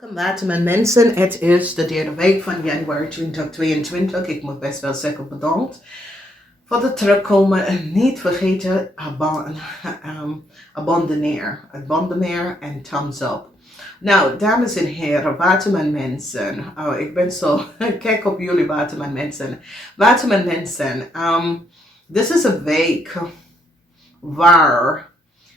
Welkom WATERMAN mensen, het is de derde week van januari 2022. Ik moet best wel zeggen bedankt voor het terugkomen. En niet vergeten, abonneer en thumbs up. Nou, dames en heren, WATERMAN mensen. Oh, ik ben zo, kijk op jullie WATERMAN mensen. WATERMAN mensen, dit is een week waar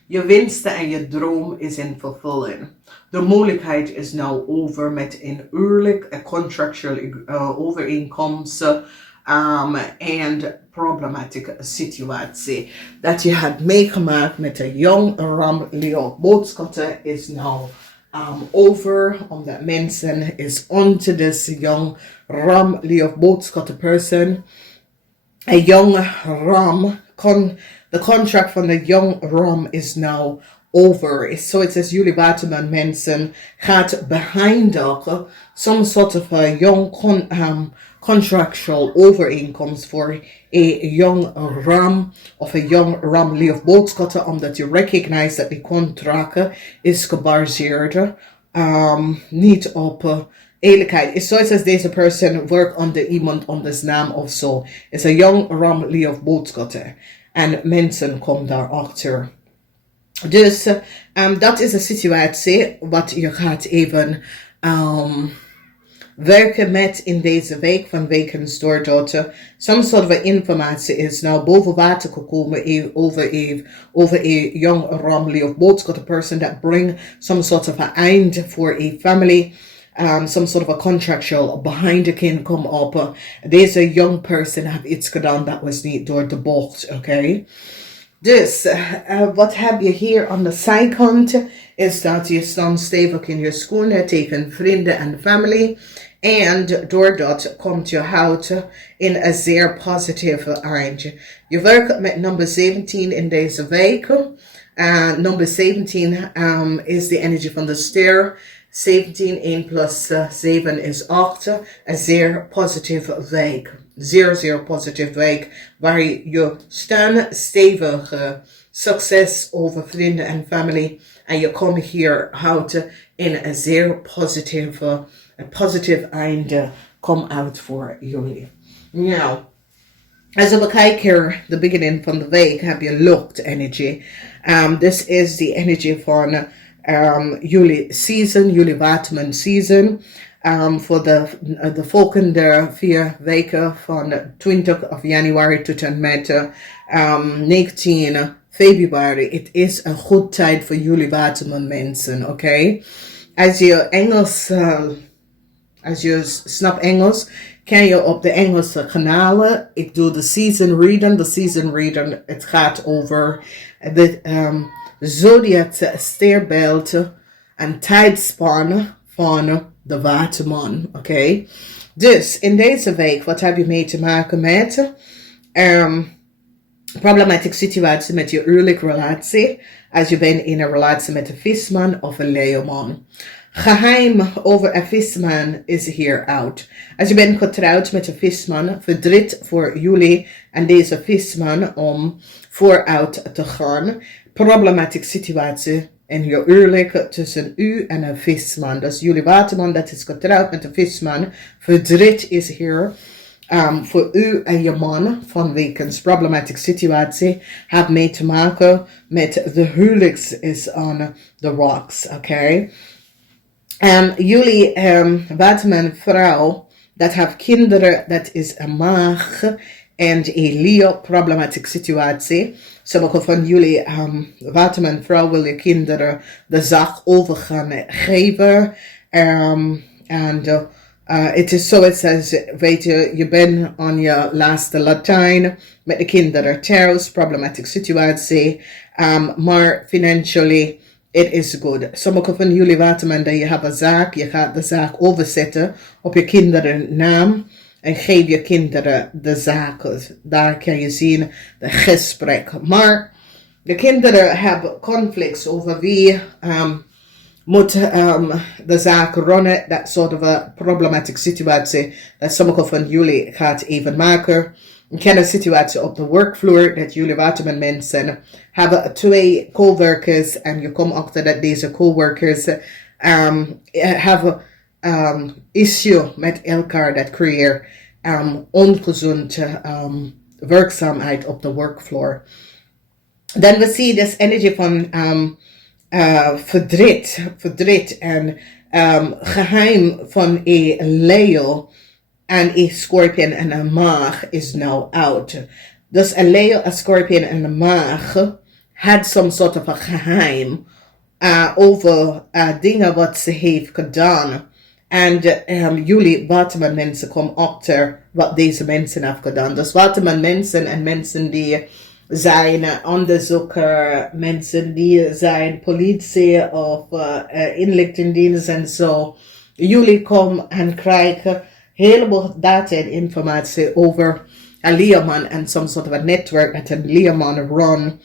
je winsten en je droom is in vervulling. De moeilijkheid is nou over met een huwelijk, contractual overeenkomsten en problematische situatie. Dat je had meegemaakt met een jong ram Leo boodschatten is nou over, omdat mensen is onder this young ram Leo boodschatten person. A young ram the contract van de young ram is now over. So it says jullie WATERMAN mensen gaat behind some sort of a young contractual overeenkomst voor a young ram of a young ram leaf boodschatten, omdat je recognize dat die contract is gebaseerd niet op eerlijkheid. Is zoals als deze person work onder iemand onders naam of zo. Is een young ram leaf boodschatten. En mensen komen daarachter. Dus dat is de situatie wat je gaat even werken met in deze week van wekens doordat some sort of informatie is nou boven water gekomen over a young ram of boodschap person that bring some sort of a end for a family. Some sort of a contractual behind the kin come up. Deze young person have iets gedaan dat was niet door de bocht, okay? Dus, wat heb je hier aan de zijkant is dat je staat stevig in je schoenen tegen vrienden en familie. En doordat komt je hout in een zeer positieve eind. Je werkt met nummer 17 in deze week. Nummer 17 is de energie van de ster. 17, 1 plus 7 is 8. Een zeer positieve week. Zeer positieve week. Waar je steun, stevig succes over vrienden en familie. En je komt hier houden in een zeer positieve einde. Come out voor jullie. Nou, als we bekijken de beginning van de week heb je luchtenergie. This is the energy van jullie season, jullie WATERMAN season. Voor de volgende 4 weken van 20 of januari tot en met 19 februari. Het is een goed tijd voor jullie WATERMAN mensen, oké? Als je snapt Engels, kan je op de Engelse kanalen. Ik doe de season reading. De season reading, het gaat over de zodiac sterbeeld en tijdspan van de WATERMAN, oké? Dus in deze week, wat heb je mee te maken met problematische situatie met je huwelijke relatie, als je bent in een relatie met een visman of een leeuwman. Geheim over een visman is hier out. Als je bent getrouwd met een visman, verdriet voor jullie en deze visman om vooruit te gaan. Problematische situatie in je huwelijk tussen u en een visman. Dus jullie WATERMAN dat is getrouwd met een visman. Verdriet is hier. Voor u en je man vanwege problematische situatie heeft mee te maken met de huwelijks is on the rocks, oké? En jullie WATERMAN vrouw dat heeft kinderen, dat is een maag en een Leo problematische situatie. Sommige van jullie WATERMAN vrouw wil je kinderen de zaak over gaan geven. Het is zoiets als, weet je bent aan je laatste Latijn met de kinderen thuis, problematische situatie, maar financially it is good. Sommige van jullie WATERMAN dat je hebt een zaak, je gaat de zaak overzetten op je kinderen naam en geef je kinderen de zaak. Daar kan je zien de gesprek. Maar de kinderen hebben conflicts over wie moet de zaak runnen. Dat soort of problematische situatie dat sommige van jullie gaat even maken. Een kleine situatie op de workvloer dat jullie WATERMAN mensen hebben 2 coworkers en je komt achter dat deze coworkers hebben issue met elkaar dat creëert ongezonde werkzaamheid op de workfloor. Dan we zien dus energie van verdriet en geheim van een Leo en een Scorpion en een Maag is now out. Dus een Leo, een Scorpion en een Maag had some sort of a geheim over dingen wat ze heeft gedaan. En jullie waterman mensen komen achter wat deze mensen hebben gedaan. Dus waterman mensen en mensen die zijn onderzoeker, mensen die zijn politie of inlichtingendienst en zo. Jullie komen en krijgen heleboel data en informatie over een leerman en some sort of a network dat een leerman run.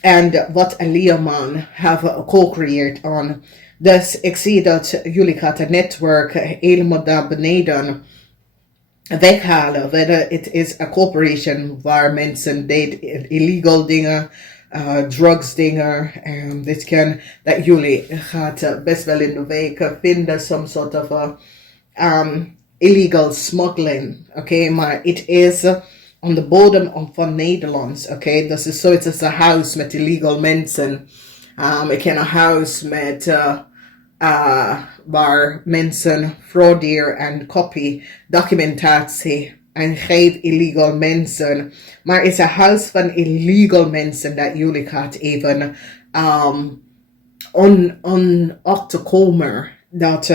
En wat een leerman hebben co-creëerd aan. Dus ik zie dat jullie gaat het netwerk helemaal naar beneden weghalen. Whether it is a corporation waar mensen deed illegal dingen, drugs dingen. Dit kan dat jullie gaat best wel in de week vinden some sort of illegal smuggling. Oké, maar het is on de bodem van Nederlands. Oké, dat is zoiets als een huis met illegal mensen. Ik ken een huis met waar mensen frauderen en copy documentatie en geef illegal mensen. Maar het is een huis van illegal mensen dat jullie gaat even achterkomen dat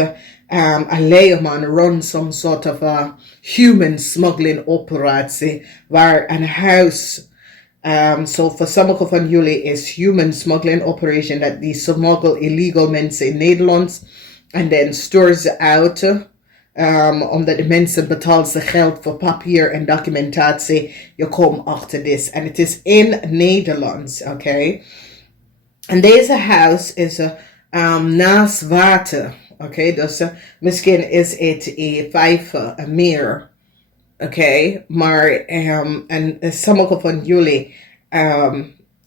een leerman runs some sort of a human smuggling operatie waar een huis. So voor sommige van jullie is human smuggling operation dat die smuggle illegal mensen in Nederland en dan sturen ze uit omdat de mensen betalen ze geld voor papier en documentatie. Je komt achter dit en het is in Nederland, oké. En deze huis is naast water, oké. Dus misschien is het een vijver, een meer. Oké, maar en sommige van jullie,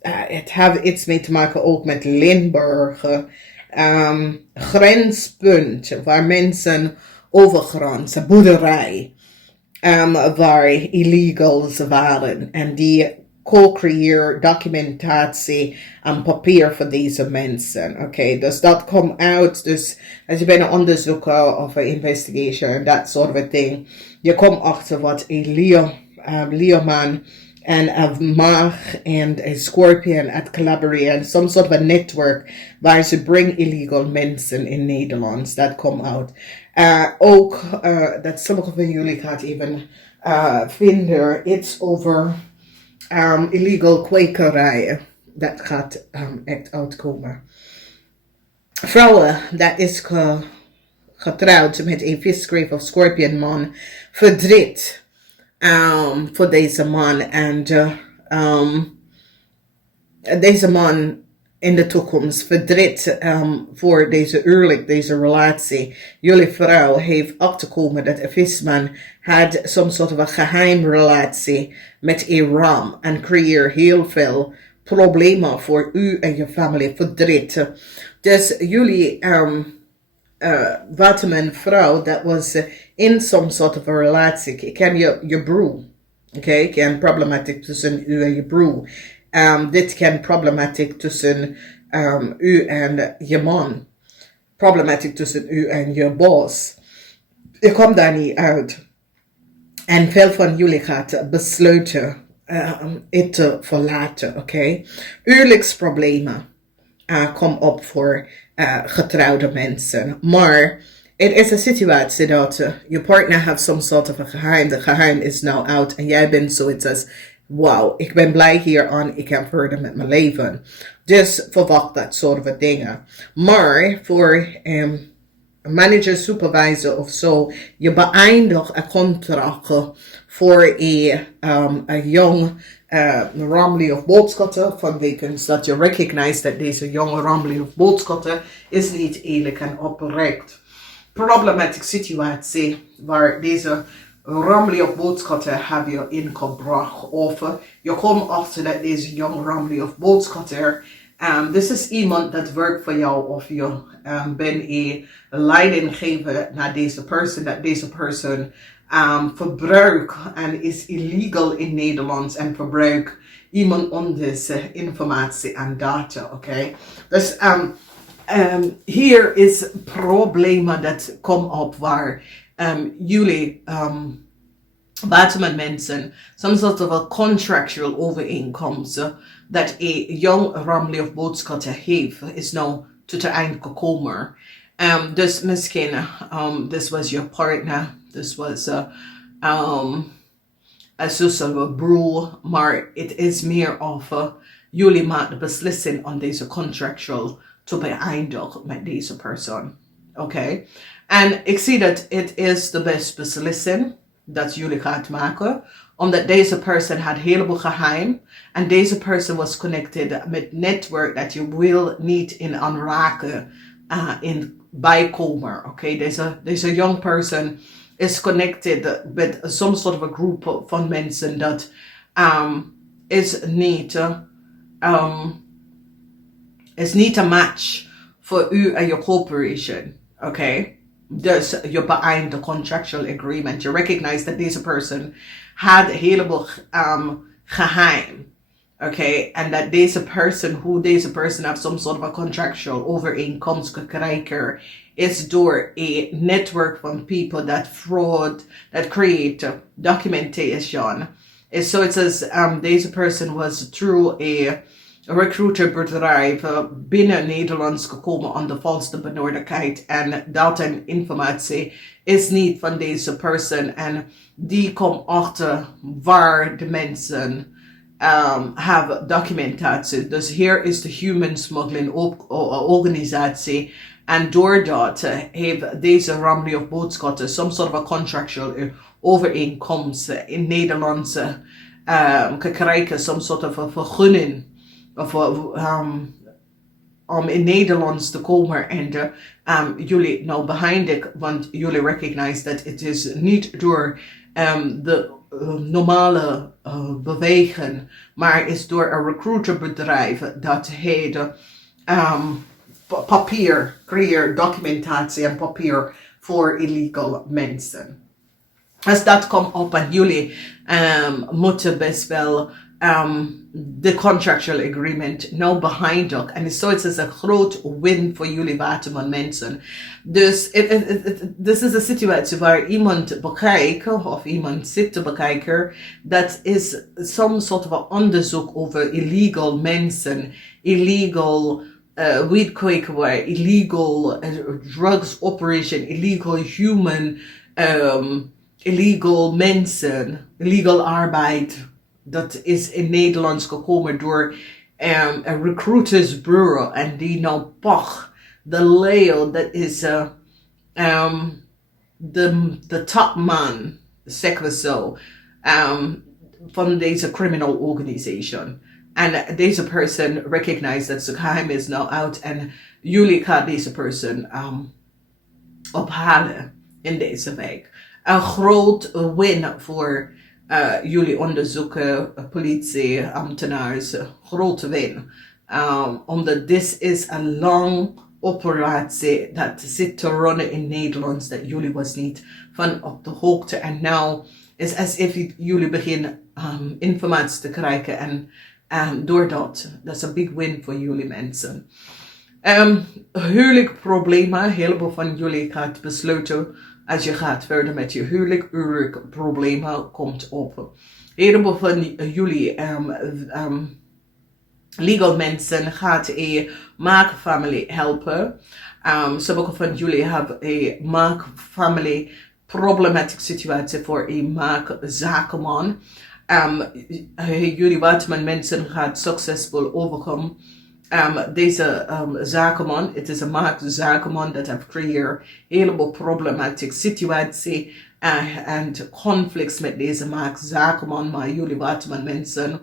het heeft iets mee te maken ook met Limburg, grenspunt waar mensen overgrenzen, boerderij, waar illegals waren en die co-creëer documentatie en papier voor deze mensen. Oké, dus dat komt uit. Dus als je bent een onderzoeker of een investigation, dat soort of thing, je komt achter wat een leerman en een maag en een scorpion at collaboreren, some sort of a network waar ze brengen illegal mensen in Nederland. Dat komt uit. Ook dat sommige van jullie gaat even vinden iets over illegal kwekerijen. Dat gaat echt uitkomen. Vrouwen, dat is getrouwd met een visgreep of scorpion man. Verdriet voor deze man. En deze man in de toekomst. Verdriet voor deze huwelijk, deze relatie. Jullie vrouw heeft achterkomen dat een visman had some sort of een geheim relatie met een ram. En creëert heel veel problemen voor u en je familie. Verdriet. Dus jullie waterman vrouw, dat was in some sort of a relatie. Ik ken je broer. Oké, ik ken problematiek tussen u en je broer. Dit kan problematiek tussen u en je man. Problematiek tussen u en je boss. Je komt daar niet uit. En veel van jullie gaat besluiten het te verlaten, oké? Huwelijksproblemen komen op voor getrouwde mensen. Maar het is een situatie dat je partner heeft some sort of een geheim. De geheim is now out. En jij bent zoiets als, wauw, ik ben blij hier aan. Ik kan verder met mijn leven. Dus verwacht dat soort van dingen. Maar voor manager, supervisor of zo, je beëindigt een contract voor een jong Ramley of boodschatter, vanwege dat je recognize dat deze jonge Ramley of boodschatter is niet eerlijk en oprecht. Problematic situatie waar deze Ramley of boodschatter heb je ingebracht of je komt achter dat deze jonge Ramley of boodschatter Dit is iemand dat werkt voor jou of je bent een leidinggever naar deze persoon. Dat deze persoon verbruikt en is illegal in Nederland en verbruikt iemand anders informatie en data. Oké? Dus hier is problemen dat komen op waar jullie WATERMAN mensen some sort of a contractual overeenkomst dat een jong ramli of boodschatten heeft is nou tot het eind gekomen. Dus misschien this was your partner, this was a zus of a broer, maar het is meer of jullie maken de beslissing om deze contractual te beëindigen met deze persoon. Oké? En ik zie dat het is de beste beslissing dat jullie gaat maken, omdat deze persoon had een heleboel geheim en deze persoon was connected met netwerk dat je wil niet in aanraken in bijkomen. Oké? Deze young person is connected met some sort of a group van mensen dat is niet een match voor u en je corporation. Oké? Dus je beëindigt de contractual agreement. Je recognize dat deze persoon had een heleboel geheim. Oké? En dat deze persoon heeft some sort of a contractual overeenkomst gekregen is door een network van people that create documentation. So it says deze persoon was through a recruiterbedrijf binnen Nederlands gekomen om de valse benodigdheid en data en informatie is niet van deze persoon en die komt achter waar de mensen hebben documentatie. Dus hier is de human smuggling organisatie en doordat heeft deze ramli of boodschatten some sort of a contractual overeenkomst in Nederland gekregen, some sort of a vergunning of om in Nederlands te komen en jullie nou beëindigen, want jullie recognize dat het is niet door de normale bewegen, maar is door een recruiterbedrijf dat heeft papier creëert, documentatie en papier voor illegal mensen. Als dat komt op en jullie moeten best wel de contractual agreement nou beëindigen. En zo is het een groot win voor jullie WATERMAN mensen. Dus dit is een situatie waar iemand bekijkt of iemand zit te bekijken. Dat is some sort of een onderzoek over illegal mensen, illegal weedkwekerij, illegal drugs operation, illegal human, illegal mensen, illegal arbeid. Dat is in Nederlands gekomen door een recruitersbureau en die nou pach de Leo, dat is de topman, zeggen we zo, van deze criminal organization. En deze persoon recognize dat zijn geheim is nou out en jullie gaan deze persoon ophalen in deze week. Een groot win voor jullie onderzoeken, politie, ambtenaars, grote win. Omdat dit is een lang operatie dat zit te runnen in Nederland, dat jullie was niet van op de hoogte. En nu is alsof jullie beginnen informatie te krijgen en doordat, dat is een big win voor jullie mensen. Huwelijk problemen, een heleboel van jullie gaat besluiten als je gaat verder met je huwelijk problemen komt op. Een heleboel van jullie legal mensen gaat een maakfamilie helpen. Sommige van jullie hebben een maakfamilie problematische situatie voor een maakzakenman. Jullie WATERMAN mensen gaat succesvol overkomen. Deze zakenman, het is een maakzakenman dat heeft gecreëerd een heleboel problematische situatie en conflicts met deze maakzakenman, maar jullie WATERMAN mensen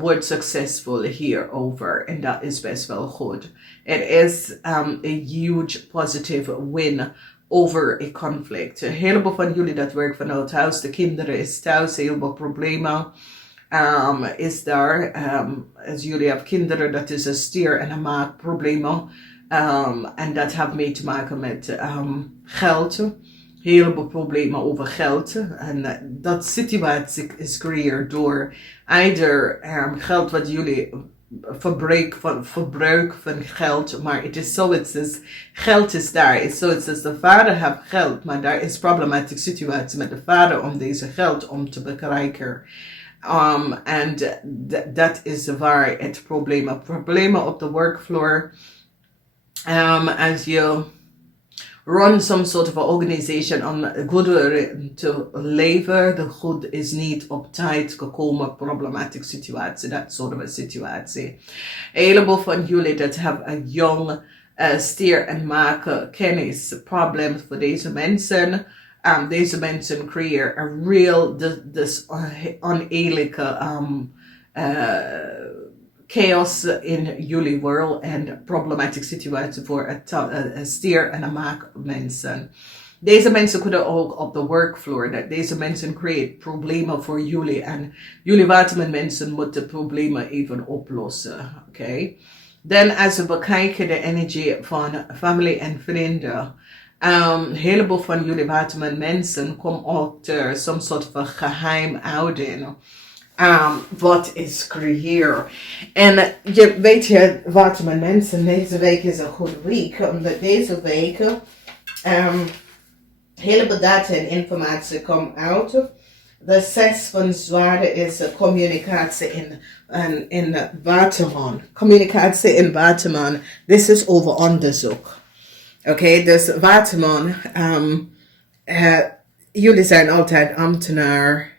wordt succesvol hierover en dat is best wel goed. Het is a huge positive win over a conflict. Een heleboel van jullie dat werkt vanuit huis, de kinderen is thuis, heel veel problemen. is daar. Als jullie hebben kinderen, dat is een stier en een maak problemen. En dat heeft mee te maken met geld. Heleboel problemen over geld. En dat situatie is gecreëerd door either geld wat jullie verbruik van geld. Maar het is zoiets als geld is daar. Het is zoiets als de vader heeft geld. Maar daar is problematische situatie met de vader om deze geld om te bekrijgen. En dat is waar het probleem is. Problemen op de workfloor. As you run some sort of an organization om goed te leven, de goed is niet op tijd gekomen, problematische situatie, dat soort van situatie. Een heleboel van jullie dat hebben een jong stier en maken kennis, problemen voor deze mensen. Deze mensen creëren een real, dus oneerlijke chaos in jullie world en problematische situatie voor een stier en een maak mensen. Deze mensen kunnen ook op de workfloor, dat deze mensen creëren problemen voor jullie en jullie waterman mensen moeten problemen even oplossen. Oké? Dan als we bekijken de energie van familie en vrienden. Een heleboel van jullie waterman mensen komen ook ter some soort van geheimhouding. Wat is creëer. En je weet je, waterman mensen, deze week is een goede week, omdat deze week heleboel data en informatie komt uit. De 6 van zwaarden is communicatie in waterman. Communicatie in waterman, dit is over onderzoek. Oké, dus waterman, jullie zijn altijd ambtenaar,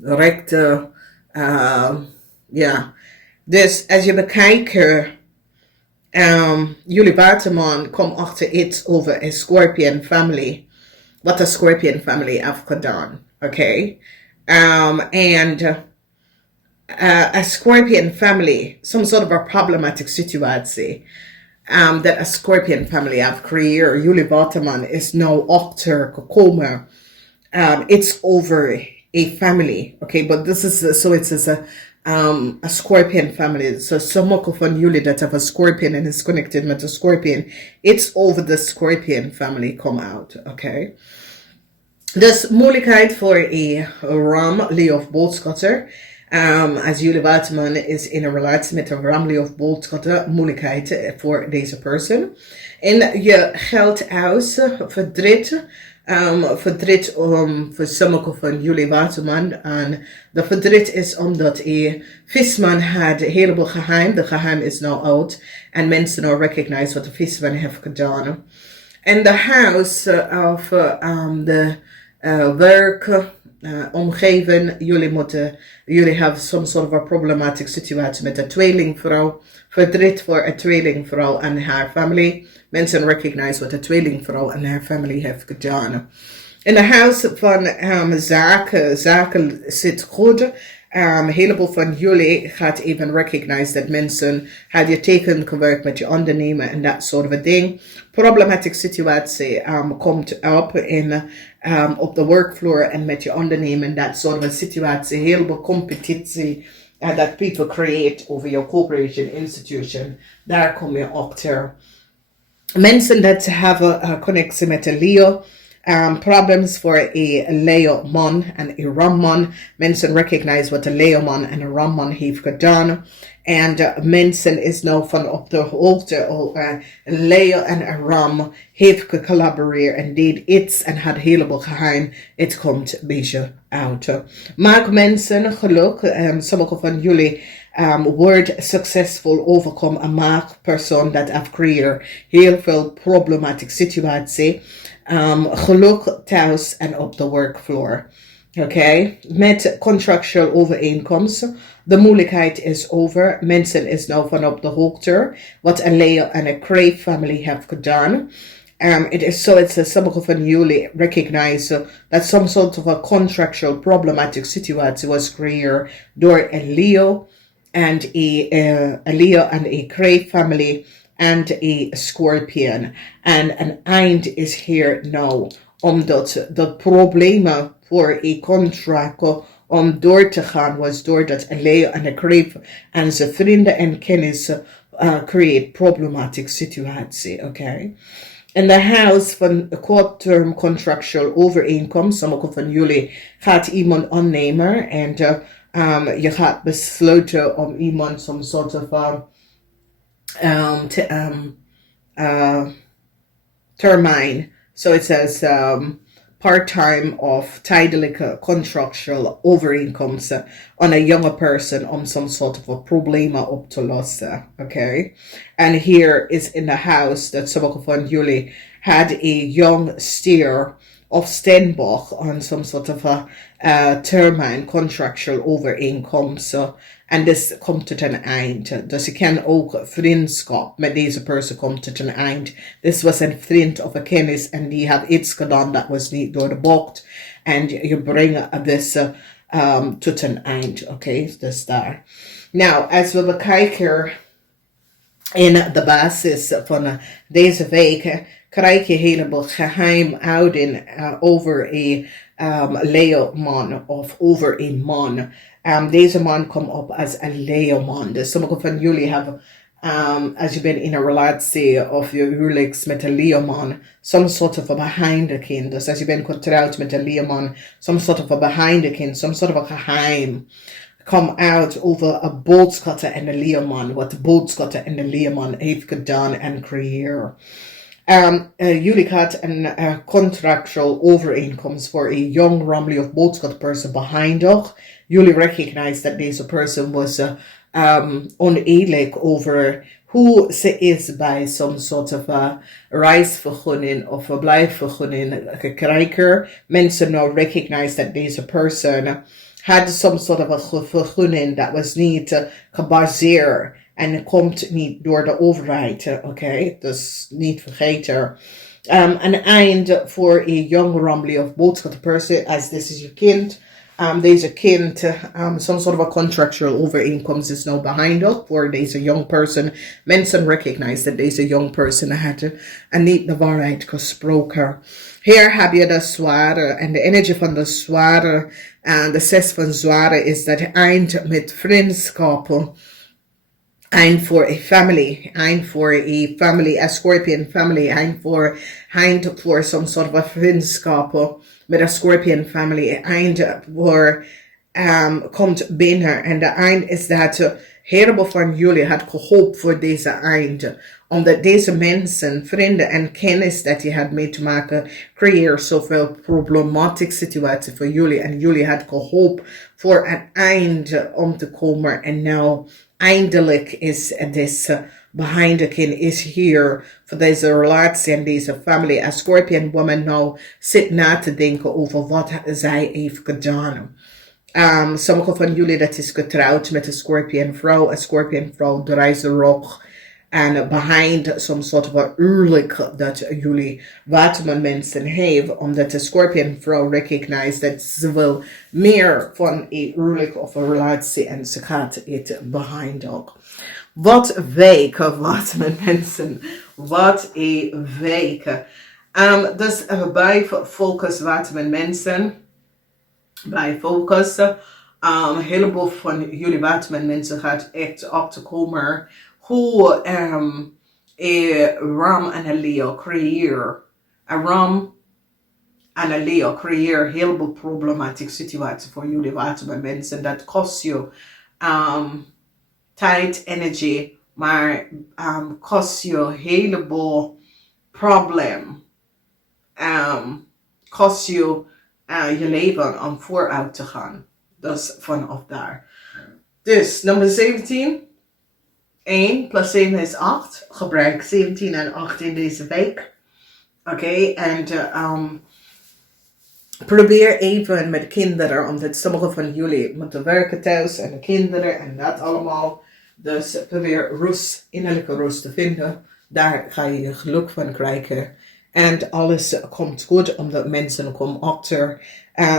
rechter, ja. Dus als je bekijkt, jullie waterman komt achter iets over een Scorpion family. Wat de Scorpion family heeft gedaan. Oké. And a Scorpion family, some sort of a problematic situatie. That a Scorpion family have creëerd. Jullie waterman is nou achter gekomen. It's over a family, okay, but this is so it's a Scorpion family. So sommige van jullie that have a Scorpion and is connected with a Scorpion, it's over the Scorpion family come out, okay. Dus moeilijkheid voor een Ram, Leo of Boodschatter. Als jullie waterman is in een relatie met een Ram, Leo of Boodschatter, moeilijkheid voor deze persoon. In je geldhuis, verdriet. Verdriet voor sommige van jullie waterman. En de verdriet is omdat een visman had een heleboel geheim. De geheim is nou uit. En mensen nou recognize wat de visman heeft gedaan. En de huis of de werk, omgeving. Jullie hebben some sort of a problematic situatie met een tweelingvrouw. Verdriet voor een tweelingvrouw en haar familie. Mensen recognize wat de tweelingvrouw en haar familie heeft gedaan. In de huis van zaken zit goed. Een heleboel van jullie gaat even recognize dat mensen had je teken gewerkt met je ondernemen en dat soort van ding. Problematische situatie komt op op de workfloor en met je ondernemen, dat soort van situatie. Heleboel competitie that people create over your corporation institution. Daar kom je achter. Mensen dat hebben een connectie met een Leo. Problems voor een Leo man en een Ram man. Mensen recognize wat een Leo man en een Ram man heeft gedaan. En mensen is nou van op de hoogte. Een Leo en een Ram heeft gecollaboreerd en deed iets en had heleboel geheim. Het komt een beetje uit. Maak mensen geluk. Sommige van jullie wordt succesvol overkomen. Een maakpersoon dat heeft creëerd heel veel problematische situatie. Geluk thuis en op de workfloor. Oké, met contractual overeenkomsten. De moeilijkheid is over. Mensen is nou van op de hoogte. Wat een Leo en een Crave family heeft gedaan. It is so it's sommige van jullie recognize that some sort of a contractual problematic situatie was creëerd door een Leo and a Leo and a Crave family and a Scorpion. And an end is here now omdat de problemen voor een contract om door te gaan was doordat een Leo en een Kreef en zijn vrienden en kennissen create problematic situatie, oké? In de house van kort-term contractual overeenkomst, sommige van jullie gaat iemand aannemen en je gaat besluiten om iemand some sort of termijn. So it says part-time of tijdelijke contractual overeenkomsten on a younger person om some sort of a problemen op te lossen. Okay? And here is in the house that sommige van jullie had a young steer of Stenbosch on some sort of a termijn contractual overeenkomsten. En dus komt het een eind. Dus je kan ook vriendschap met deze persoon komt het een eind. Dit was een vriend of een kennis en die had iets gedaan dat was niet door de bocht. En je brengt dus tot een eind. Oké, dus daar. Nou, als we bekijken in de basis van deze week, krijg je een heleboel geheimhouding over een Leo-man of over een man. Deze man komt op als een Leo-man. Dus sommige van jullie hebben, als je bent in een relatie of je huwelijks met een Leo-man, some sort of a behind the kind. Dus als je bent getrouwd met een Leo-man, some sort of a behind the kind, some sort of a geheim. Come out over een boodschatten en de Leerman, wat de boodschatten en de Leerman heeft gedaan en creëerd. Jullie had een contractual overeenkomst voor een young Romley of boodschap person behind us. Jullie recognize dat deze person was oneerlijk over hoe ze is bij some sort of reisvergunning of verblijfvergunning gekregen. Mensen nou recognize dat deze person had some sort of a vergunning dat was niet gebaseerd en komt niet door de overheid, oké? Dus niet vergeten. Een eind voor een young Romley of boodschap person, als dit is je kind. Deze kind, some sort of a contractual overeenkomst is now behind us voor deze young person. Mensen recognize dat deze young person had en niet de waarheid gesproken. Hier heb je de zware en de energie van de zware. En de 6 van zware is dat eind met vriendschappen. Eind voor een family. Eind voor een family, a Scorpion family. Eind voor some sort of a vriendschappen met een Scorpion family. Eind voor komt binnen. En de eind is dat heleboel van jullie had gehoopt voor deze eind. Omdat deze mensen, vrienden en kennis dat je had mee te maken, creëer zoveel problematische situaties voor jullie. En jullie had gehoopt voor een eind om te komen. En nou, eindelijk is this behind the kin is here voor deze relatie en deze family. A Scorpion woman nou zit na te denken over wat zij heeft gedaan. Sommige van jullie dat is getrouwd met een Scorpion vrouw. Een Scorpion vrouw draait de rug. En behind some sort of a huwelijk dat jullie WATERMAN mensen heeft. Omdat de Scorpion vrouw recognize dat ze wil meer van een huwelijk of een relatie. En ze gaat het behind ook. Wat week, WATERMAN mensen. Wat een week. Dus bij focus WATERMAN mensen. Bij focus. Een heleboel van jullie WATERMAN mensen gaat echt op te komen. Hoe een Ram en een Leo creëer. Een Ram en een Leo creëer een heleboel problematische situaties voor jullie WATERMAN mensen. Dat kost je tijd, energie, maar kost je een heleboel probleem. Kost je je leven om vooruit te gaan. Dus vanaf daar. Dus nummer 17. 1 plus 7 is 8. Gebruik 17 en 8 in deze week. Oké, en probeer even met kinderen, omdat sommige van jullie moeten werken thuis en de kinderen en dat allemaal. Dus probeer rust, innerlijke rust te vinden. Daar ga je je geluk van krijgen. En alles komt goed, omdat mensen komen achter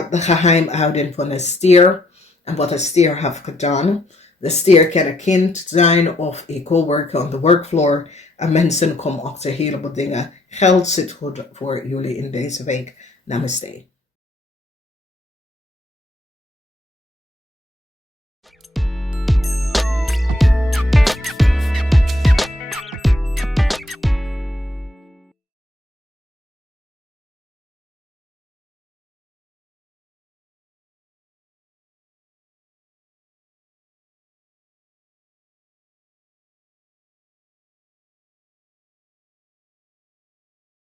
de geheimhouding van een stier. En wat een stier heeft gedaan. De stier kan een kind zijn of een coworker on the workfloor. En mensen komen achter een heleboel dingen. Geld zit goed voor jullie in deze week. Namaste.